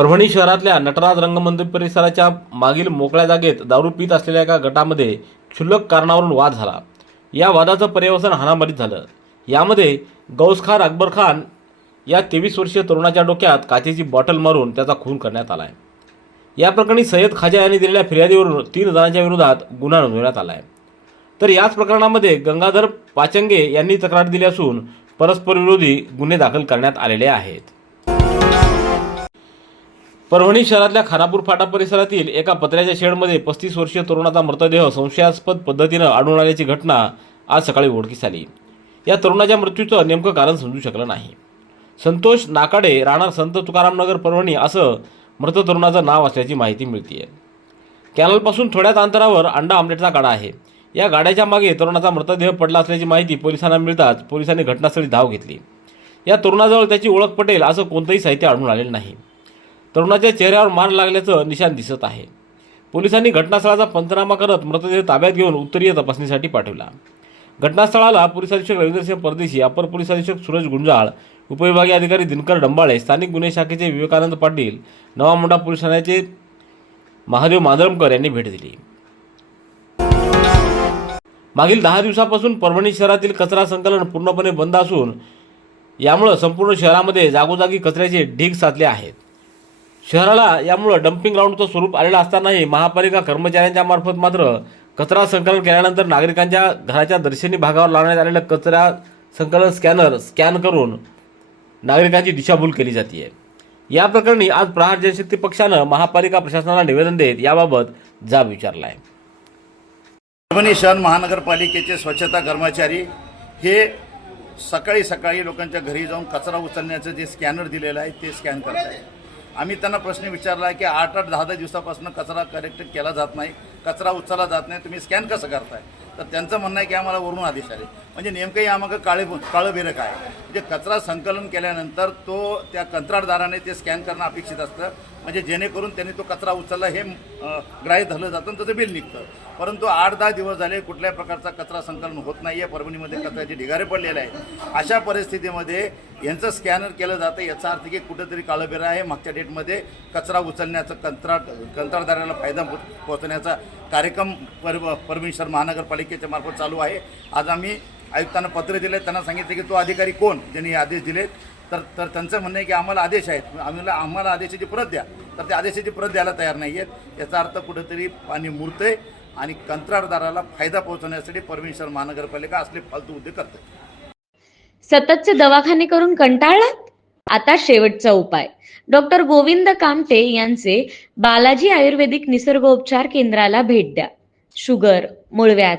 परभणी शहरातल्या नटराज रंगमंदिर परिसराच्या मागील मोकळ्या जागेत दारू पित असलेल्या एका गटामध्ये क्षुल्लक कारणावरून वाद झाला. या वादाचं पर्यवसन हाणामारीत झालं. यामध्ये गौसखान अकबर खान या तेवीस वर्षीय तरुणाच्या डोक्यात काचेची बॉटल मारून त्याचा खून करण्यात आला आहे या प्रकरणी सय्यद खाजा यांनी दिलेल्या फिर्यादीवरून तीन जणांच्या विरोधात गुन्हा नोंदवण्यात आला आहे तर याच प्रकरणामध्ये गंगाधर पाचंगे यांनी तक्रार दिली असून परस्परविरोधी गुन्हे दाखल करण्यात आलेले आहेत. परभणी शहरातल्या खानापूर फाटा परिसरातील एका पत्र्याच्या शेडमध्ये पस्तीस वर्षीय तरुणाचा मृतदेह संशयास्पद पद्धतीनं आढळून आल्याची घटना आज सकाळी उघडकीस आली. या तरुणाच्या मृत्यूचं नेमकं कारण समजू शकलं नाही. संतोष नाकाडे राहणार संत तुकारामनगर परभणी असं मृत तरुणाचं नाव असल्याची माहिती मिळते कॅनलपासून थोड्याच अंतरावर अंडा आमलेटचा गाडा आहे. या गाड्याच्या मागे तरुणाचा मृतदेह पडला असल्याची माहिती पोलिसांना मिळताच पोलिसांनी घटनास्थळी धाव घेतली. या तरुणाजवळ त्याची ओळख पटेल असं कोणतंही साहित्य आढळून आलेलं नाही. तरुणाच्या चेहऱ्यावर मार लागल्याचं निशाण दिसत आहे. पोलिसांनी घटनास्थळाचा पंचनामा करत मृतदेह ताब्यात घेऊन उत्तरीय तपासणीसाठी पाठवला. घटनास्थळाला पोलीस अधीक्षक रवींद्रसिंह परदेशी अपर पोलीस अधीक्षक सूरज गुंजाळ उपविभागीय अधिकारी दिनकर डंबाळे स्थानिक गुन्हे शाखेचे विवेकानंद पाटील नवा मुंडा पोलीस ठाण्याचे महादेव मांजरमकर यांनी भेट दिली. मागील दहा दिवसापासून परभणी शहरातील कचरा संकलन पूर्णपणे बंद असून यामुळं संपूर्ण शहरामध्ये जागोजागी कचऱ्याचे ढीग साचले आहेत. शहराला यामुळं डम्पिंग ग्राउंडचं स्वरूप आलेलं असतानाही महापालिका कर्मचाऱ्यांच्या मार्फत मात्र कचरा संकलन केल्यानंतर नागरिकांच्या घराच्या दर्शनी भागावर लावण्यात आलेलं कचरा संकलन स्कॅनर स्कॅन करून नागरिकांची दिशाभूल केली जाते या प्रकरणी आज प्रहार जनशक्ती पक्षानं महापालिका प्रशासनाला निवेदन देत याबाबत जाब विचारला आहे परभणी शहर महानगरपालिकेचे स्वच्छता कर्मचारी हे सकाळी सकाळी लोकांच्या घरी जाऊन कचरा उचलण्याचं जे स्कॅनर दिलेलं आहे ते स्कॅन करत आहे आम्ही त्यांना प्रश्न विचारला आहे की आठ आठ दहा दहा दिवसापासून कचरा कलेक्ट केला जात नाही कचरा उचलला जात नाही तुम्ही स्कॅन कसं करताय? तर त्यांचं म्हणणं आहे की आम्हाला वरून आदेश आले. म्हणजे नेमकं आम्हाला काळे काळं बेरं काय आहे? म्हणजे कचरा संकलन केल्यानंतर तो त्या कंत्राटदाराने ते स्कॅन करणं अपेक्षित असतं. म्हणजे जेणेकरून त्यांनी तो कचरा उचलला हे ग्राह्य धरलं जातं आणि त्याचं बिल निघतं. परंतु आठ दहा दिवस झाले कुठल्याही प्रकारचा कचरा संकलन होत नाही आहे परभणीमध्ये कचऱ्याचे ढिगारे पडलेले आहे अशा परिस्थितीमध्ये यांचं स्कॅनर केलं जातं याचा अर्थ की कुठंतरी काळबेरा आहे. मागच्या डेटमध्ये कचरा उचलण्याचं कंत्राट कंत्राटदाराला फायदा पो- पोहोचण्याचा कार्यक्रम पर परभणी शहर महानगरपालिकेच्या मार्फत चालू आहे. आज आम्ही आयुक्तांना पत्र दिले त्यांना सांगितले की तो अधिकारी कोण? ज्यांनी हे आदेश दिलेत. तर तर त्यांचं म्हणणं आहे की आम्हाला आदेश आहेत. आम्हाला आम्हाला आदेशाची प्रत द्या. तर त्या आदेशाची प्रत द्यायला तयार नाही आहेत. याचा अर्थ कुठेतरी पाणी मुरतंय आणि कंत्राटदाराला फायदा पोहोचवण्यासाठी परमेश्वर महानगरपालिका असले फालतू उद्योग करते सततचे दवाखाने करून कंटाळलात? आता शेवटचा उपाय. डॉक्टर गोविंद कामटे यांचे बालाजी आयुर्वेदिक निसर्गोपचार केंद्राला भेट द्या. शुगर मूळव्याध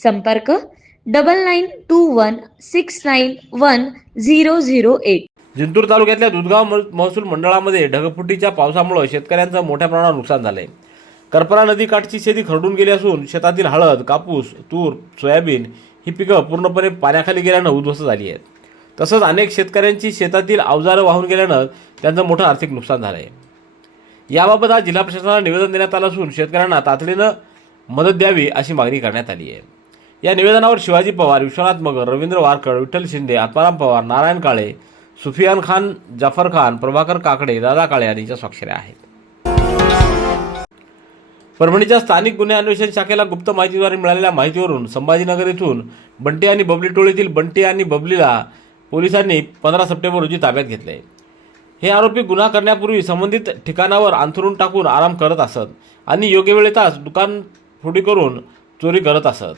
संपर्क double nine two one six nine one zero zero eight. Jintur तालुक्यातल्या दुधगाव महसूल मंडळामध्ये ढगफुटीच्या पावसामुळे शेतकऱ्यांचं मोठ्या प्रमाणावर नुकसान झालंय. करपरा नदीकाठची शेती खरडून गेली असून शेतातील हळद कापूस तूर सोयाबीन ही पिकं पूर्णपणे पाण्याखाली गेल्यानं उद्ध्वस्त झाली आहेत. तसंच अनेक शेतकऱ्यांची शेतातील अवजारं वाहून गेल्यानं त्यांचं मोठं आर्थिक नुकसान झालं आहे याबाबत आज जिल्हा प्रशासनाला निवेदन देण्यात आलं असून शेतकऱ्यांना तातडीनं मदत द्यावी अशी मागणी करण्यात आली आहे. या निवेदनावर शिवाजी पवार विश्वनाथ मगर रवींद्र वारकड विठ्ठल शिंदे आत्माराम पवार नारायण काळे सुफियान खान जाफर खान प्रभाकर काकडे दादा काळे यांच्या स्वाक्षऱ्या आहेत. परभणीच्या स्थानिक गुन्हे अन्वेषण शाखेला गुप्त माहितीद्वारे मिळालेल्या माहितीवरून संभाजीनगर येथून बंटी आणि बबली टोळीतील बंटी आणि बबलीला पोलिसांनी पंधरा सप्टेंबर रोजी ताब्यात घेतले. हे आरोपी गुन्हा करण्यापूर्वी संबंधित ठिकाणावर अंथरून टाकून आराम करत असत आणि योग्य वेळेतच दुकान फोडी करून चोरी करत असत.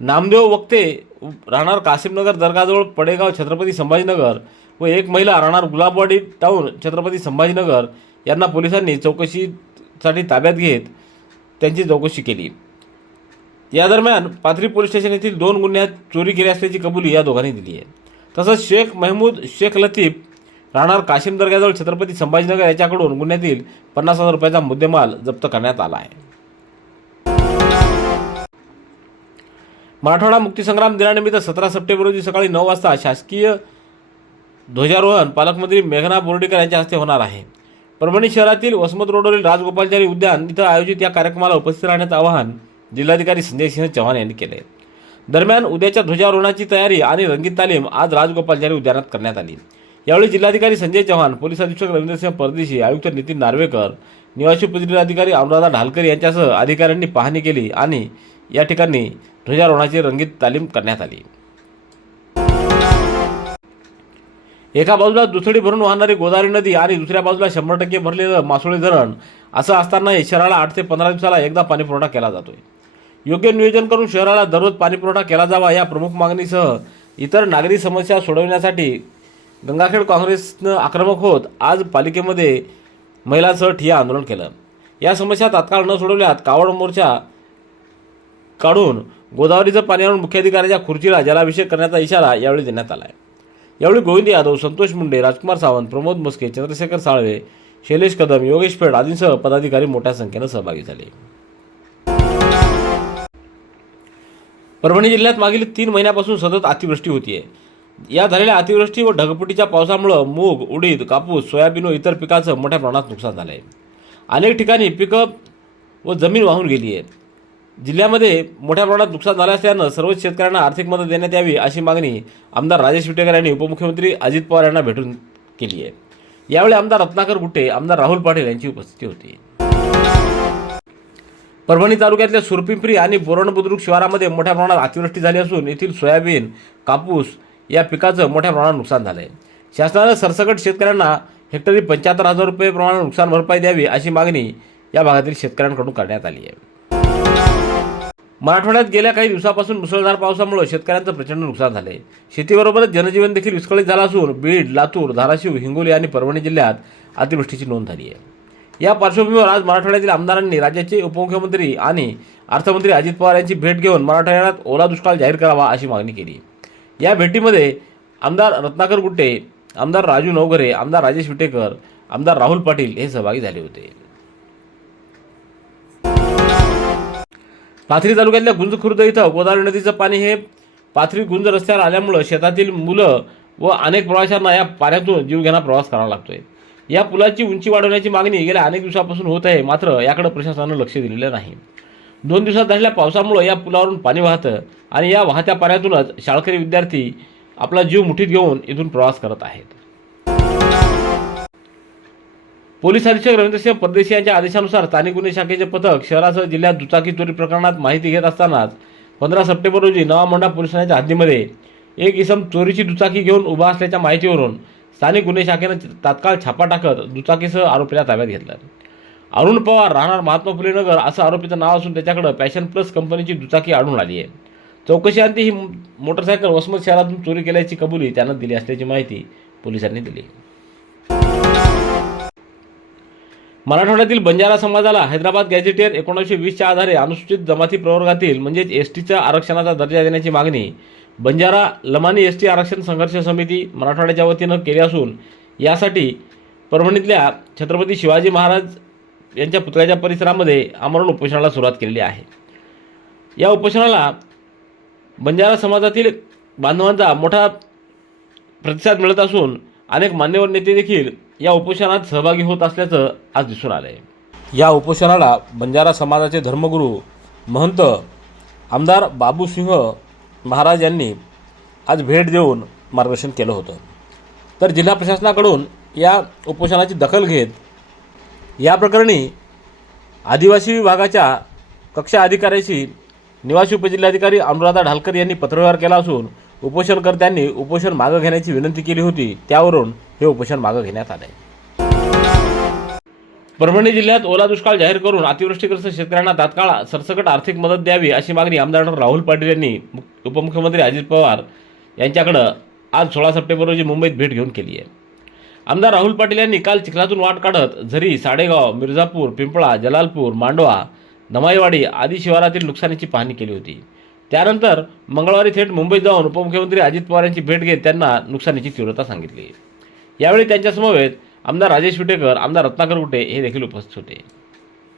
नामदेव वक्ते राहणार कासिमनगर दर्गाजवळ पडेगाव छत्रपती संभाजीनगर व एक महिला राहणार गुलाबवाडी टाऊन छत्रपती संभाजीनगर. यांना पोलिसांनी चौकशीसाठी ताब्यात घेत त्यांची चौकशी केली. या दरम्यान पाथरी पोलीस स्टेशन येथील दोन गुन्ह्यात चोरी केली असल्याची कबुली या दोघांनी दिली आहे. तसंच शेख महमूद शेख लतीफ राहणार काशिम दर्ग्याजवळ छत्रपती संभाजीनगर याच्याकडून गुन्ह्यातील पन्नास हजार रुपयाचा मुद्देमाल जप्त करण्यात आला आहे. मराठवाडा मुक्तीसंग्राम दिनानिमित्त सतरा सप्टेंबर रोजी सकाळी नऊ वाजता शासकीय ध्वजारोहण पालकमंत्री मेघना बोर्डीकर यांच्या हस्ते होणार आहे. परभणी शहरातील वसमत रोडवरील राजगोपालचारी उद्यान इथं आयोजित या कार्यक्रमाला उपस्थित राहण्याचं आवाहन जिल्हाधिकारी संजय सिंह चव्हाण यांनी केले दरम्यान उद्याच्या ध्वजारोहणाची तयारी आणि रंगीत तालीम आज राजगोपालचारी उद्यानात करण्यात आली. यावेळी जिल्हाधिकारी संजय चव्हाण पोलीस अधीक्षक रवींद्रसिंह परदेशी आयुक्त नितीन नार्वेकर निवासी उपजिल्हाधिकारी अनुराधा ढालकर यांच्यासह अधिकाऱ्यांनी पाहणी केली आणि या ठिकाणी ध्वजारोहणाची रंगीत तालीम करण्यात आली. एका बाजूला दुथडी भरून वाहणारी गोदावरी नदी आणि दुसऱ्या बाजूला शंभर टक्के भरलेलं मासोळी धरण असं असतानाही शहराला आठ ते पंधरा दिवसाला एकदा पाणीपुरवठा केला जातोय. योग्य नियोजन करून शहराला दररोज पाणीपुरवठा केला जावा या प्रमुख मागणीसह इतर नागरी समस्या सोडवण्यासाठी गंगाखेड काँग्रेसनं आक्रमक होत आज पालिकेमध्ये महिलांसह ठिया आंदोलन केलं. या समस्या तात्काळ न सोडवल्यात कावड मोर्चा काढून गोदावरीचं पाणी आणून मुख्याधिकाऱ्याच्या खुर्चीला जलाभिषेक करण्याचा इशारा यावेळी देण्यात आला आहे यावेळी गोविंद यादव संतोष मुंडे राजकुमार सावंत प्रमोद मस्के चंद्रशेखर साळवे शैलेश कदम योगेश पेड आदींसह पदाधिकारी मोठ्या संख्येनं सहभागी झाले. परभणी जिल्ह्यात मागील तीन महिन्यापासून सतत अतिवृष्टी होतीये. या झालेल्या अतिवृष्टी व ढगफुटीच्या पावसामुळं मूग उडीद कापूस सोयाबीन व इतर पिकाचं मोठ्या प्रमाणात नुकसान झालं आहे अनेक ठिकाणी पिकं व जमीन वाहून गेली आहे जिल्ह्यामध्ये मोठ्या प्रमाणात नुकसान झालं असल्यानं सर्वच शेतकऱ्यांना आर्थिक मदत देण्यात यावी अशी मागणी आमदार राजेश विटेकर यांनी उपमुख्यमंत्री अजित पवार यांना भेटून केली आहे. यावेळी आमदार रत्नाकर गुट्टे आमदार राहुल पाटील यांची उपस्थिती होती. परभणी तालुक्यातल्या सुरपिंपरी आणि बोरण बुद्रुक शिवारामध्ये मोठ्या प्रमाणात अतिवृष्टी झाली असून येथील सोयाबीन कापूस या पिकाचं मोठ्या प्रमाणात नुकसान झालं आहे शासनानं सरसकट शेतकऱ्यांना हेक्टरी पंच्याहत्तर हजार रुपये प्रमाणात नुकसान भरपाई द्यावी अशी मागणी या भागातील शेतकऱ्यांकडून करण्यात आली आहे. मराठवाड्यात गेल्या काही दिवसापासून मुसळधार पावसामुळे शेतकऱ्यांचं प्रचंड नुकसान झाले. शेतीबरोबरच जनजीवन देखील विस्कळीत झालं असून बीड लातूर धाराशिव हिंगोली आणि परभणी जिल्ह्यात अतिवृष्टीची नोंद झाली आहे. या पार्श्वभूमीवर आज मराठवाड्यातील आमदारांनी राज्याचे उपमुख्यमंत्री आणि अर्थमंत्री अजित पवार यांची भेट घेऊन मराठवाड्यात ओला दुष्काळ जाहीर करावा अशी मागणी केली. या भेटीमध्ये आमदार रत्नाकर गुट्टे आमदार राजू नवघरे आमदार राजेश विटेकर आमदार राहुल पाटील हे सहभागी झाले होते. पाथरी तालुक्यातल्या गुंज खुर्द इथं गोदावरी नदीचं पाणी हे पाथरी गुंज रस्त्यावर आल्यामुळं शेतातील मुलं व अनेक प्रवाशांना या पाण्यातून जीवघेणा प्रवास करावा लागतोय. या पुलाची उंची वाढवण्याची मागणी गेल्या अनेक दिवसापासून होत आहे मात्र याकडे प्रशासनानं लक्ष दिलेलं नाही. दोन दिवसात झालेल्या पावसामुळं या पुलावरून पाणी वाहतं आणि या वाहत्या पाण्यातूनच शाळकरी विद्यार्थी आपला जीव मुठीत घेऊन इथून प्रवास करत आहेत. पोलीस अधीक्षक रवींद्रसिंह परदेशी यांच्या आदेशानुसार स्थानिक गुन्हे शाखेचे पथक शहरासह जिल्ह्यात दुचाकी चोरी प्रकरणात माहिती घेत असतानाच पंधरा सप्टेंबर रोजी नवा मोंढा पोलीस ठाण्याच्या हद्दीमध्ये एक इसम चोरीची दुचाकी घेऊन उभा असल्याच्या माहितीवरून स्थानिक गुन्हे शाखेनं तात्काळ छापा टाकत दुचाकीसह आरोपीला ताब्यात घेतलं. अरुण पवार राहणार महात्मा फुले नगर असं आरोपीचं नाव असून त्याच्याकडे पॅशन प्लस कंपनीची दुचाकी आढळून आली आहे. चौकशी ही मोटरसायकल वसमत शहरातून चोरी केल्याची कबुली त्यानं दिली असल्याची माहिती पोलिसांनी दिली. मराठवाड्यातील बंजारा समाजाला हैदराबाद गॅझेटियर एकोणीसशे वीसच्या आधारे अनुसूचित जमाती प्रवर्गातील म्हणजेच एस टीच्या आरक्षणाचा दर्जा देण्याची मागणी बंजारा लमानी एस टी आरक्षण संघर्ष समिती मराठवाड्याच्या वतीनं केली असून यासाठी परभणीतल्या छत्रपती शिवाजी महाराज यांच्या पुतळ्याच्या परिसरामध्ये आमरण उपोषणाला सुरुवात केलेली आहे. या उपोषणाला बंजारा समाजातील बांधवांचा मोठा प्रतिसाद मिळत असून अनेक मान्यवर नेते देखील या उपोषणात सहभागी होत असल्याचं आज दिसून आलं आहे या उपोषणाला बंजारा समाजाचे धर्मगुरू महंत आमदार बाबूसिंह महाराज यांनी आज भेट देऊन मार्गदर्शन केलं होतं. तर जिल्हा प्रशासनाकडून या उपोषणाची दखल घेत या प्रकरणी आदिवासी विभागाच्या कक्षा अधिकाऱ्याशी निवासी उपजिल्हाधिकारी अनुराधा ढालकर यांनी पत्रव्यवहार केला असून उपोषणकर्त्यांनी उपोषण मागं घेण्याची विनंती केली होती. त्यावरून हे उपोषण मागं घेण्यात आलं आहे परभणी जिल्ह्यात ओला दुष्काळ जाहीर करून अतिवृष्टीग्रस्त शेतकऱ्यांना तात्काळ सरसकट आर्थिक मदत द्यावी अशी मागणी आमदार राहुल पाटील यांनी उपमुख्यमंत्री अजित पवार यांच्याकडं आज सोळा सप्टेंबर रोजी मुंबईत भेट घेऊन केली आहे. आमदार राहुल पाटील यांनी काल चिखलातून वाट काढत झरी साडेगाव मिर्झापूर पिंपळा जलालपूर मांडवा दमाईवाडी आदी शिवारातील नुकसानीची पाहणी केली होती. त्यानंतर मंगळवारी थेट मुंबईत जाऊन उपमुख्यमंत्री अजित पवार यांची भेट घेत त्यांना नुकसानीची तीव्रता सांगितली. यावेळी त्यांच्यासमवेत आमदार राजेश विटेकर आमदार रत्नाकर गुटे हे देखील उपस्थित होते.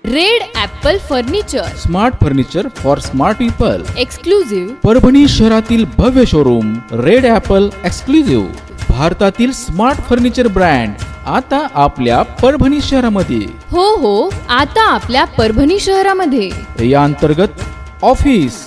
Red apple furniture. Smart furniture for smart people. Exclusive Parbhani शहरातील भव्य शोरूम रेड ॲपल एक्सक्लुझिव्ह. भारतातील स्मार्ट फर्निचर ब्रँड आता आपल्या परभणी शहरामध्ये. हो हो आता आपल्या परभणी शहरामध्ये. या अंतर्गत ऑफिस.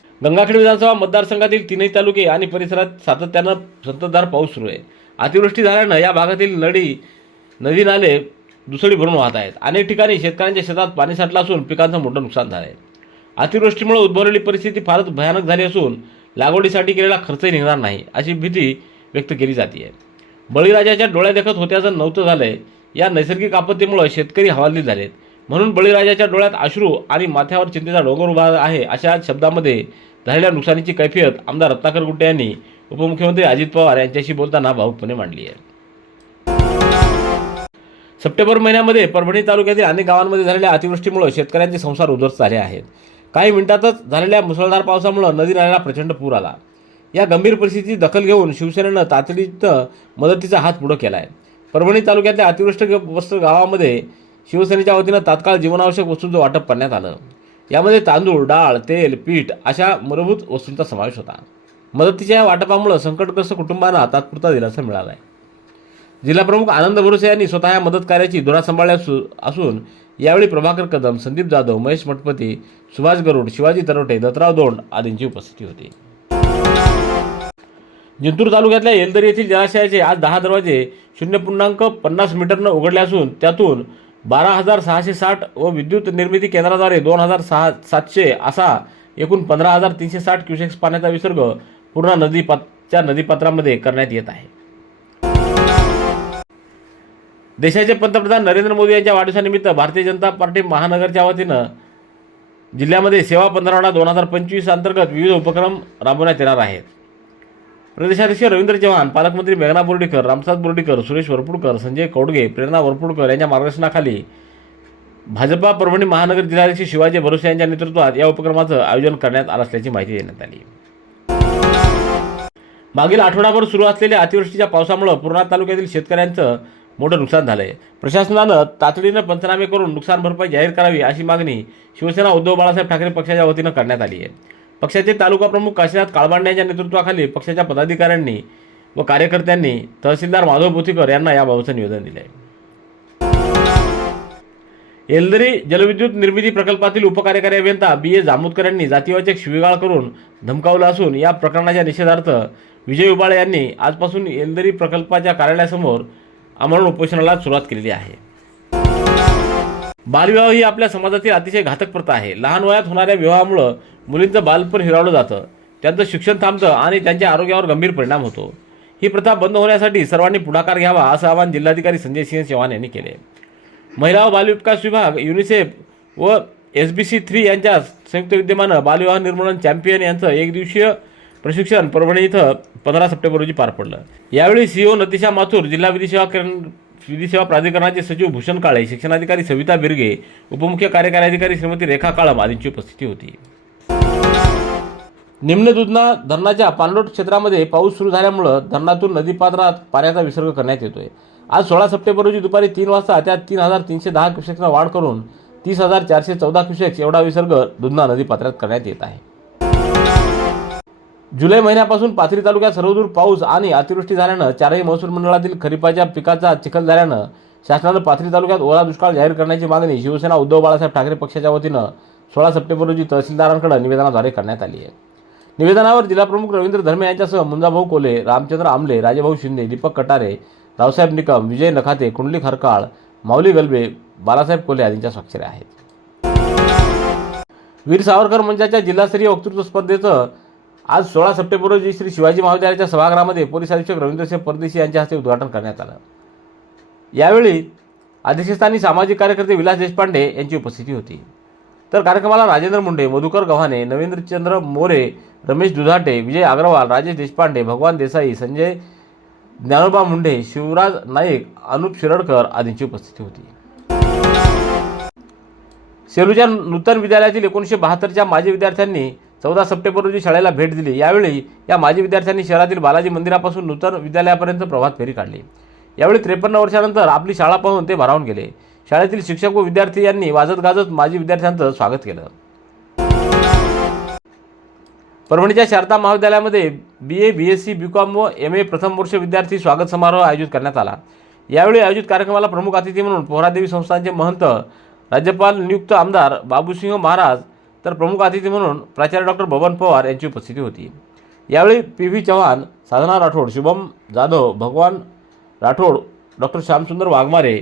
गंगाखेड विधानसभा मतदारसंघातील तीनही तालुके आणि परिसरात सातत्यानं संततधार पाऊस सुरू आहे. अतिवृष्टी झाल्यानं या भागातील नदी नदी नाले दुसरी भरून वाहत आहेत. अनेक ठिकाणी शेतकऱ्यांच्या शेतात पाणी साठलं असून पिकांचं मोठं नुकसान झालं आहे अतिवृष्टीमुळे उद्भवलेली परिस्थिती फारच भयानक झाली असून लागवडीसाठी केलेला खर्चही निघणार नाही अशी भीती व्यक्त केली जाते आहे बळीराजाच्या डोळ्या देखत होत्याचं नव्हतं झालंय. या नैसर्गिक आपत्तीमुळे शेतकरी हवालदिल झालेत. म्हणून बळीराजाच्या डोळ्यात अश्रू आणि माथ्यावर चिंतेचा डोंगर उभा आहे अशा शब्दामध्ये झालेल्या नुकसानीची कैफियत आमदार रत्नाकर गुट्टे यांनी उपमुख्यमंत्री अजित पवार यांच्याशी बोलताना भाऊकपणे मांडली आहे. सप्टेंबर महिन्यामध्ये परभणी तालुक्यातील अनेक गावांमध्ये झालेल्या अतिवृष्टीमुळे शेतकऱ्यांचे संसार उद्ध्वस्त झाले आहेत. काही मिनिटातच झालेल्या मुसळधार पावसामुळे नदी नाल्याला प्रचंड पूर आला. या गंभीर परिस्थितीची दखल घेऊन शिवसेनेनं तातडीनं मदतीचा हात पुढं केला आहे परभणी तालुक्यातल्या अतिवृष्टीग्रस्त गावामध्ये शिवसेनेच्या वतीनं तात्काळ जीवनावश्यक वस्तूंचं वाटप करण्यात आलं. यामध्ये तांदूळ डाळ तेल पीठ अशा मूलभूत वस्तूंचा समावेश होता. मदतीच्या या वाटपामुळं संकटग्रस्त कुटुंबांना तात्पुरता दिलासा मिळाला आहे जिल्हाप्रमुख आनंद भरोसे यांनी स्वतः या मदत कार्याची धुरा सांभाळली असू- असून यावेळी प्रभाकर कदम संदीप जाधव महेश मठपती सुभाष गरुड शिवाजी तरोटे दत्तराव दोंड आदींची उपस्थिती होती. जिंतूर तालुक्यातल्या येलदरी येथील जलाशयाचे आज दहा दरवाजे शून्य पूर्णांक पन्नास मीटरनं उघडले असून त्यातून बारा हजार सहाशे साठ व विद्युत निर्मिती केंद्राद्वारे दोन हजार सहा सातशे असा एकूण पंधरा हजार तीनशे साठ क्युसेक्स पाण्याचा विसर्ग पूर्णा नदीपातच्या नदीपात्रामध्ये करण्यात येत आहे. देशाचे पंतप्रधान नरेंद्र मोदी यांच्या वाढदिवसानिमित्त भारतीय जनता पार्टी महानगरच्या वतीनं जिल्ह्यामध्ये सेवा पंधरवडा दोन हजार पंचवीस अंतर्गत विविध उपक्रम राबवण्यात येणार आहेत. प्रदेशाध्यक्ष रवींद्र चव्हाण पालकमंत्री मेघना बोर्डीकर रामसाद बोर्डीकर सुरेश वरपुडकर संजय कौडगे प्रेरणा वरपुडकर यांच्या मार्गदर्शनाखाली भाजपा परभणी महानगर जिल्हाध्यक्ष शिवाजी भरोसे यांच्या नेतृत्वात या उपक्रमाचं आयोजन करण्यात आलं असल्याची माहिती देण्यात आली. मागील आठवडाभर सुरू असलेल्या अतिवृष्टीच्या पावसामुळे पूर्णा तालुक्यातील शेतकऱ्यांचं मोठं नुकसान झालंय. प्रशासनानं तातडीनं पंचनामे करून नुकसान भरपाई जाहीर करावी अशी मागणी शिवसेना उद्धव बाळासाहेब ठाकरे पक्षाच्या वतीनं करण्यात आली आहे. पक्षाचे तालुका प्रमुख काशीनाथ काळबांडे यांच्या नेतृत्वाखाली पक्षाच्या पदाधिकाऱ्यांनी व कार्यकर्त्यांनी तहसीलदार माधव बोथीकर यांना याबाबतचं निवेदन दिलं आहे येलदरी जलविद्युत निर्मिती प्रकल्पातील उपकार्यकारी अभियंता बी ए जामोदकर यांनी जातीवाचक शिवीगाळ करून धमकावलं असून या प्रकरणाच्या निषेधार्थ विजय उबाळे यांनी आजपासून येलदरी प्रकल्पाच्या कार्यालयासमोर आमरण उपोषणाला सुरुवात केलेली आहे. बालविवाह ही आपल्या समाजातील अतिशय घातक प्रथा आहे. लहान वयात होणाऱ्या विवाहामुळं मुलींचं बालपण हिरावलं जातं. त्यांचं शिक्षण थांबतं आणि त्यांच्या आरोग्यावर गंभीर परिणाम होतो. ही प्रथा बंद होण्यासाठी सर्वांनी पुढाकार घ्यावा असं आवाहन जिल्हाधिकारी संजय सिंह चव्हाण यांनी केले. महिला व बालविकास विभाग युनिसेफ व एस बी सी थ्री यांच्या संयुक्त विद्यमानं बालविवाह निर्मूलन चॅम्पियन यांचं एक दिवसीय प्रशिक्षण परभणी इथं पंधरा सप्टेंबर रोजी पार पडलं. यावेळी सीओ नतिशा माथूर जिल्हा विधी सेवा केंद्र विधी सेवा प्राधिकरणाचे सचिव भूषण काळे शिक्षणाधिकारी सविता बिर्गे उपमुख्य कार्यकारी अधिकारी श्रीमती रेखा काळम आदींची उपस्थिती होती. निम्न दुधना धरणाच्या पाणलोट क्षेत्रामध्ये पाऊस सुरू झाल्यामुळं धरणातून नदीपात्रात पाण्याचा विसर्ग करण्यात येतोय. आज सोळा सप्टेंबर रोजी दुपारी तीन वाजता त्यात तीन हजार तीनशे दहा क्युसेक्सनं वाढ करून तीस हजार चारशे चौदा क्युसेक्स एवढा विसर्ग दुधना नदीपात्रात करण्यात येत आहे. जुलै महिन्यापासून पाथरी तालुक्यात सर्वदूर पाऊस आणि अतिवृष्टी झाल्यानं चारही महसूल मंडळातील खरीपाच्या पिकाचा चिखल झाल्यानं शासनानं पाथरी तालुक्यात ओला दुष्काळ जाहीर करण्याची मागणी शिवसेना उद्धव बाळासाहेब ठाकरे पक्षाच्या वतीनं सोळा सप्टेंबर रोजी तहसीलदारांकडे निवेदनाद्वारे करण्यात आली आहे. निवेदनावर जिल्हाप्रमुख रवींद्र धर्मे यांच्यासह मुंजाभाऊ कोले रामचंद्र आमले राजेभाऊ शिंदे दीपक कटारे रावसाहेब निकम विजय नखाते कुंडली खरकाळ माऊली गलबे बालासाहेब कोले आदींच्या स्वाक्षऱ्या आहेत. वीर सावरकर मंचाच्या जिल्हास्तरीय वक्तृत्व स्पर्धेचं आज सोळा सप्टेंबर रोजी श्री शिवाजी महाविद्यालयाच्या सभागृहामध्ये पोलीस अधीक्षक रवींद्रसिंह परदेशी यांच्या हस्ते उद्घाटन करण्यात आलं. यावेळी अध्यक्षस्थानी सामाजिक कार्यकर्ते विलास देशपांडे यांची उपस्थिती होती. तर कार्यक्रमाला राजेंद्र मुंडे मधुकर गव्हाणे नवेंद्रचंद्र मोरे रमेश दुधाटे विजय अग्रवाल राजेश देशपांडे भगवान देसाई संजय ज्ञानोबा मुंडे शिवराज नाईक अनुप शिरडकर आदींची उपस्थिती होती. सेलूच्या नूतन विद्यालयातील एकोणीसशे बहात्तरच्या माजी विद्यार्थ्यांनी चौदा सप्टेंबर रोजी शाळेला भेट दिली. यावेळी या माजी विद्यार्थ्यांनी शहरातील बालाजी मंदिरापासून नूतन विद्यालयापर्यंत प्रभात फेरी काढली. यावेळी त्रेपन्न वर्षानंतर आपली शाळा पाहून ते भारावून गेले. शाळेतील शिक्षक व विद्यार्थी यांनी वाजत गाजत माजी विद्यार्थ्यांचं स्वागत केलं. परभणीच्या शारदा महाविद्यालयामध्ये B A B S C B com व एम ए प्रथम वर्ष विद्यार्थी स्वागत समारोह आयोजित करण्यात आला. यावेळी आयोजित कार्यक्रमाला प्रमुख अतिथी म्हणून पोहरादेवी संस्थानचे महंत राज्यपाल नियुक्त आमदार बाबूसिंह महाराज तर प्रमुख अतिथी म्हणून प्राचार्य डॉक्टर बबन पवार यांची उपस्थिती होती. यावेळी P V Chavan Sadhana Rathod Shubham Jadhav Bhagwan Rathod doctor Shyamsundar Waghmare